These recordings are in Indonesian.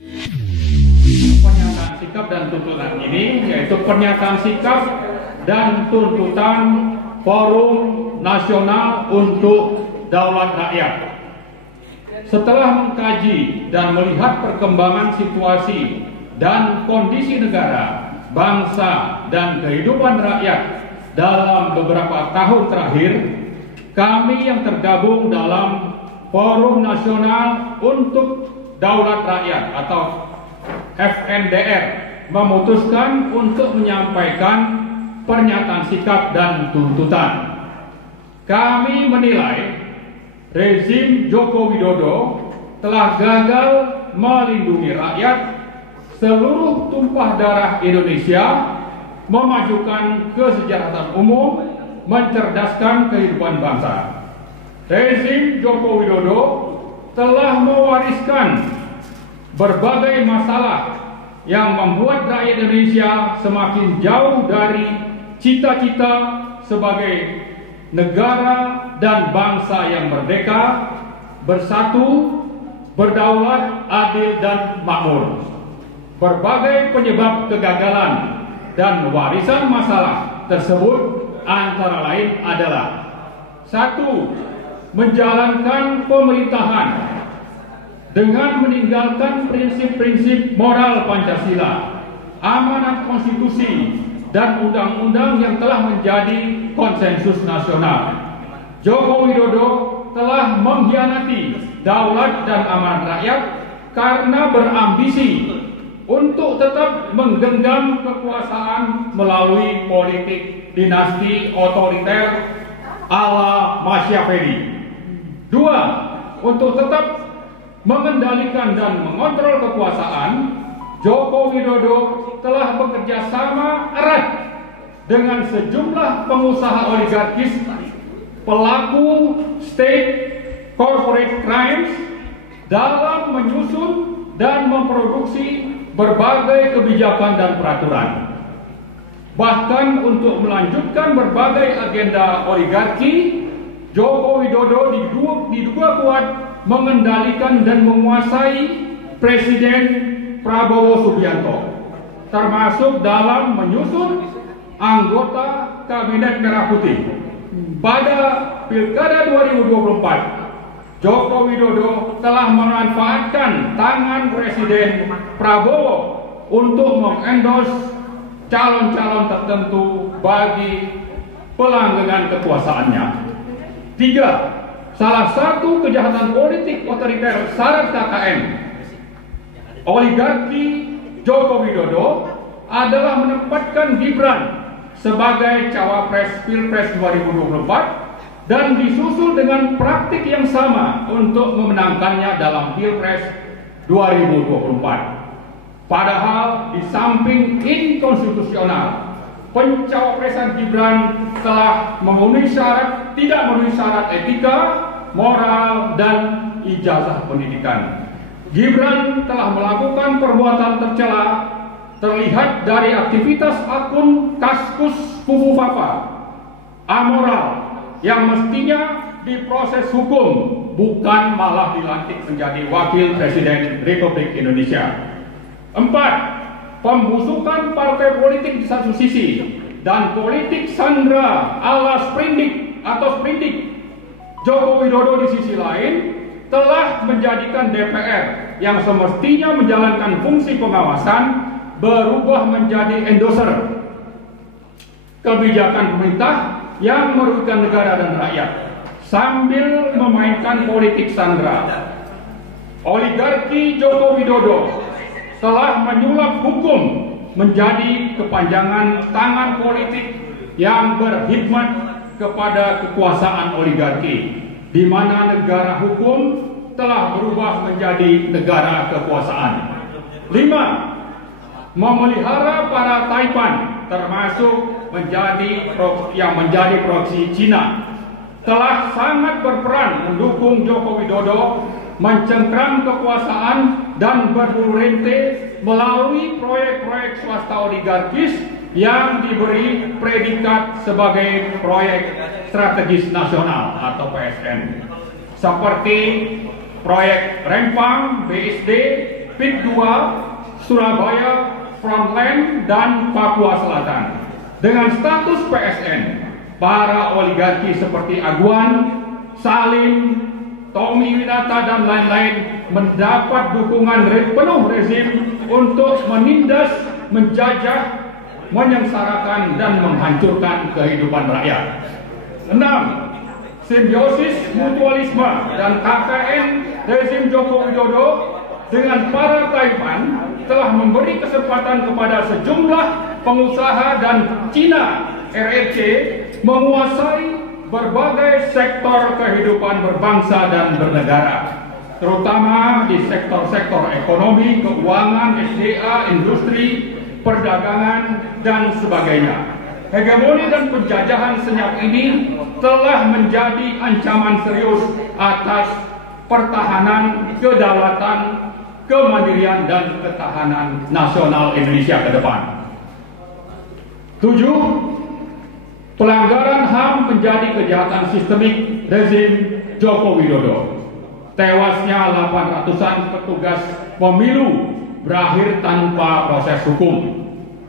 Pernyataan sikap dan tuntutan ini yaitu pernyataan sikap dan tuntutan Forum Nasional untuk Daulat Rakyat. Setelah mengkaji dan melihat perkembangan situasi dan kondisi negara, bangsa, dan kehidupan rakyat dalam beberapa tahun terakhir, kami yang tergabung dalam Forum Nasional untuk Daulat Rakyat atau FNDR memutuskan untuk menyampaikan pernyataan sikap dan tuntutan. Kami menilai rezim Joko Widodo telah gagal melindungi rakyat, seluruh tumpah darah Indonesia, memajukan kesejahteraan umum, mencerdaskan kehidupan bangsa. Rezim Joko Widodo telah mewariskan berbagai masalah yang membuat rakyat Indonesia semakin jauh dari cita-cita sebagai negara dan bangsa yang merdeka, bersatu, berdaulat, adil, dan makmur. Berbagai penyebab kegagalan dan warisan masalah tersebut antara lain adalah: 1. Menjalankan pemerintahan dengan meninggalkan prinsip-prinsip moral Pancasila, amanat konstitusi, dan undang-undang yang telah menjadi konsensus nasional. Joko Widodo telah mengkhianati daulat dan amanat rakyat karena berambisi untuk tetap menggenggam kekuasaan melalui politik dinasti otoriter ala Machiavelli. 2. Untuk tetap mengendalikan dan mengontrol kekuasaan, Joko Widodo telah bekerja sama erat dengan sejumlah pengusaha oligarkis, pelaku state corporate crimes dalam menyusun dan memproduksi berbagai kebijakan dan peraturan. Bahkan untuk melanjutkan berbagai agenda oligarki, Joko Widodo diduga kuat mengendalikan dan menguasai Presiden Prabowo Subianto, termasuk dalam menyusun anggota Kabinet Merah Putih. Pada Pilkada 2024, Joko Widodo telah memanfaatkan tangan Presiden Prabowo untuk mengendorse calon-calon tertentu bagi pelanggengan kekuasaannya. 3. Salah satu kejahatan politik otoriter syarat KKN oligarki Joko Widodo adalah menempatkan Gibran sebagai cawapres Pilpres 2024 dan disusul dengan praktik yang sama untuk memenangkannya dalam Pilpres 2024. Padahal di samping inkonstitusional, pencawapresan Gibran telah tidak memenuhi syarat etika, moral, dan ijazah pendidikan. Gibran telah melakukan perbuatan tercela terlihat dari aktivitas akun Kaskus Fufu Papa, amoral, yang mestinya diproses hukum, bukan malah dilantik menjadi Wakil Presiden Republik Indonesia. 4. Pembusukan partai politik di satu sisi dan politik sandra ala sprindik atau sprindik Joko Widodo di sisi lain telah menjadikan DPR yang semestinya menjalankan fungsi pengawasan berubah menjadi endorser kebijakan pemerintah yang merugikan negara dan rakyat sambil memainkan politik sandra. Oligarki Joko Widodo telah menyulap hukum menjadi kepanjangan tangan politik yang berkhidmat kepada kekuasaan oligarki, di mana negara hukum telah berubah menjadi negara kekuasaan. 5. Memelihara para Taipan, termasuk yang menjadi proksi Cina, telah sangat berperan mendukung Joko Widodo mencengkram kekuasaan dan berburu rente melalui proyek-proyek swasta oligarkis yang diberi predikat sebagai proyek strategis nasional atau PSN, seperti proyek Rempang, BSD, PIT 2, Surabaya, Frontline, dan Papua Selatan. Dengan status PSN, para oligarki seperti Aguan, Salim, Tommy Winata, dan lain-lain mendapat dukungan penuh rezim untuk menindas, menjajah, menyengsarakan, dan menghancurkan kehidupan rakyat. 6. Simbiosis mutualisme dan KKN rezim Joko Widodo dengan para Taiwan telah memberi kesempatan kepada sejumlah pengusaha dan Cina RRC menguasai berbagai sektor kehidupan berbangsa dan bernegara, terutama di sektor-sektor ekonomi, keuangan, SDA, industri, perdagangan, dan sebagainya. Hegemoni dan penjajahan senyap ini telah menjadi ancaman serius atas pertahanan, kedaulatan, kemandirian, dan ketahanan nasional Indonesia ke depan. 7. Pelanggaran HAM menjadi kejahatan sistemik rezim Joko Widodo. Tewasnya 800-an petugas pemilu berakhir tanpa proses hukum.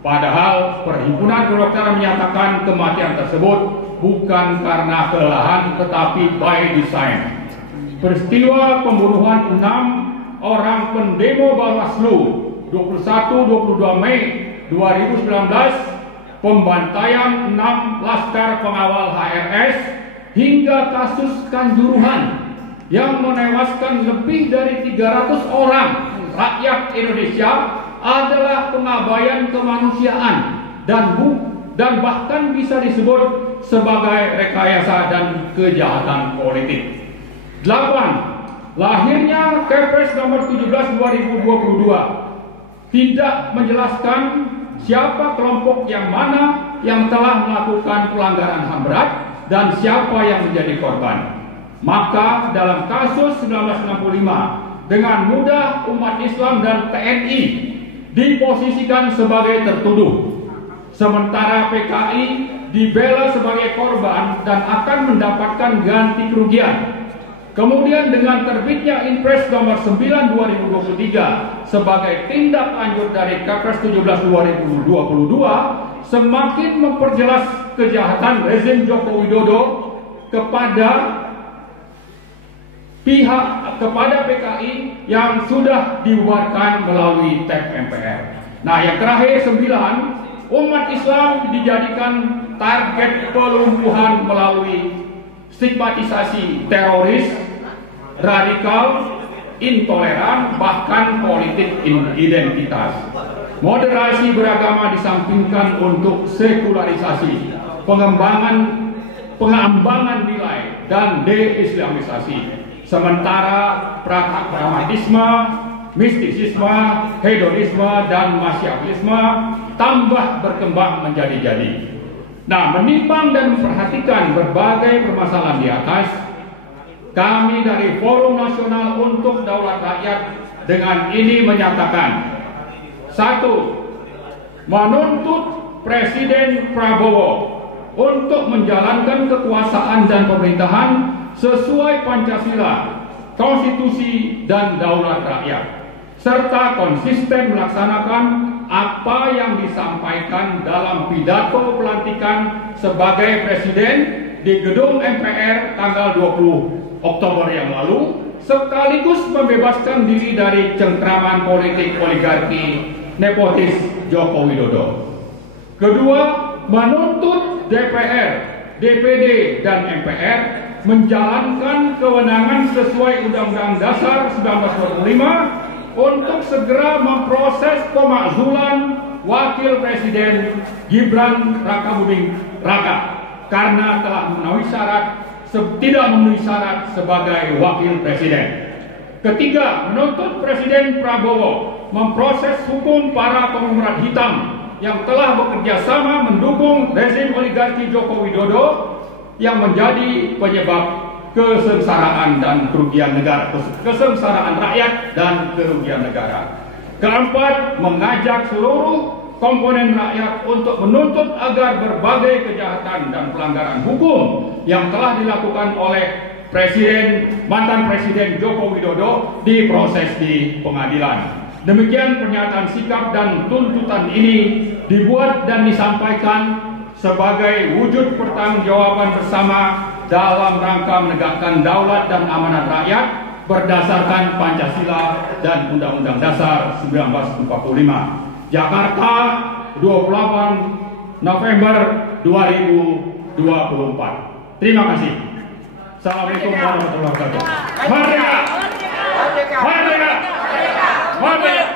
Padahal Perhimpunan Kedokteran menyatakan kematian tersebut bukan karena kelelahan tetapi by design. Peristiwa pembunuhan 6 orang pendemo Bawaslu 21-22 Mei 2019, pembantaian 6 laskar pengawal HRS, hingga kasus Kanjuruhan yang menewaskan lebih dari 300 orang rakyat Indonesia adalah pengabaian kemanusiaan dan bahkan bisa disebut sebagai rekayasa dan kejahatan politik. 8. Lahirnya Kepres nomor 17 2022 tidak menjelaskan siapa kelompok yang mana yang telah melakukan pelanggaran HAM berat dan siapa yang menjadi korban. Maka dalam kasus 1965 dengan mudah umat Islam dan TNI diposisikan sebagai tertuduh, sementara PKI dibela sebagai korban dan akan mendapatkan ganti kerugian. Kemudian dengan terbitnya Inpres nomor 9 2023 sebagai tindak lanjut dari Kepres 17 2022 semakin memperjelas kejahatan rezim Joko Widodo kepada PKI yang sudah dibubarkan melalui TAP MPR. Nah, yang terakhir 9, umat Islam dijadikan target pelumpuhan melalui stigmatisasi teroris, radikal, intoleran, bahkan politik identitas. Moderasi beragama disampingkan untuk sekularisasi, pengembangan nilai, dan deislamisasi. Sementara pragmatisme, mistisisme, hedonisme, dan masyiatisme tambah berkembang menjadi-jadi. Nah, menimbang dan memperhatikan berbagai permasalahan di atas, kami dari Forum Nasional untuk Daulat Rakyat dengan ini menyatakan: 1. Menuntut Presiden Prabowo untuk menjalankan kekuasaan dan pemerintahan sesuai Pancasila, Konstitusi, dan Daulat Rakyat, serta konsisten melaksanakan apa yang disampaikan dalam pidato pelantikan sebagai Presiden di Gedung MPR tanggal 20 Oktober yang lalu, sekaligus membebaskan diri dari cengkraman politik oligarki nepotis Joko Widodo. Kedua, menuntut DPR, DPD, dan MPR menjalankan kewenangan sesuai Undang-Undang Dasar 1945 untuk segera memproses pemakzulan Wakil Presiden Gibran Rakabuming Raka karena telah tidak memenuhi syarat sebagai Wakil Presiden. Ketiga, menuntut Presiden Prabowo memproses hukum para konglomerat hitam yang telah bekerja sama mendukung rezim oligarki Joko Widodo yang menjadi penyebab kesengsaraan dan kerugian negara, kesengsaraan rakyat dan kerugian negara. Keempat, mengajak seluruh komponen rakyat untuk menuntut agar berbagai kejahatan dan pelanggaran hukum yang telah dilakukan oleh mantan Presiden Joko Widodo diproses di pengadilan. Demikian pernyataan sikap dan tuntutan ini dibuat dan disampaikan sebagai wujud pertanggungjawaban bersama dalam rangka menegakkan daulat dan amanat rakyat berdasarkan Pancasila dan Undang-Undang Dasar 1945. Jakarta, 28 November 2024. Terima kasih. Assalamualaikum warahmatullahi wabarakatuh. Merdeka! Merdeka! Merdeka! Merdeka!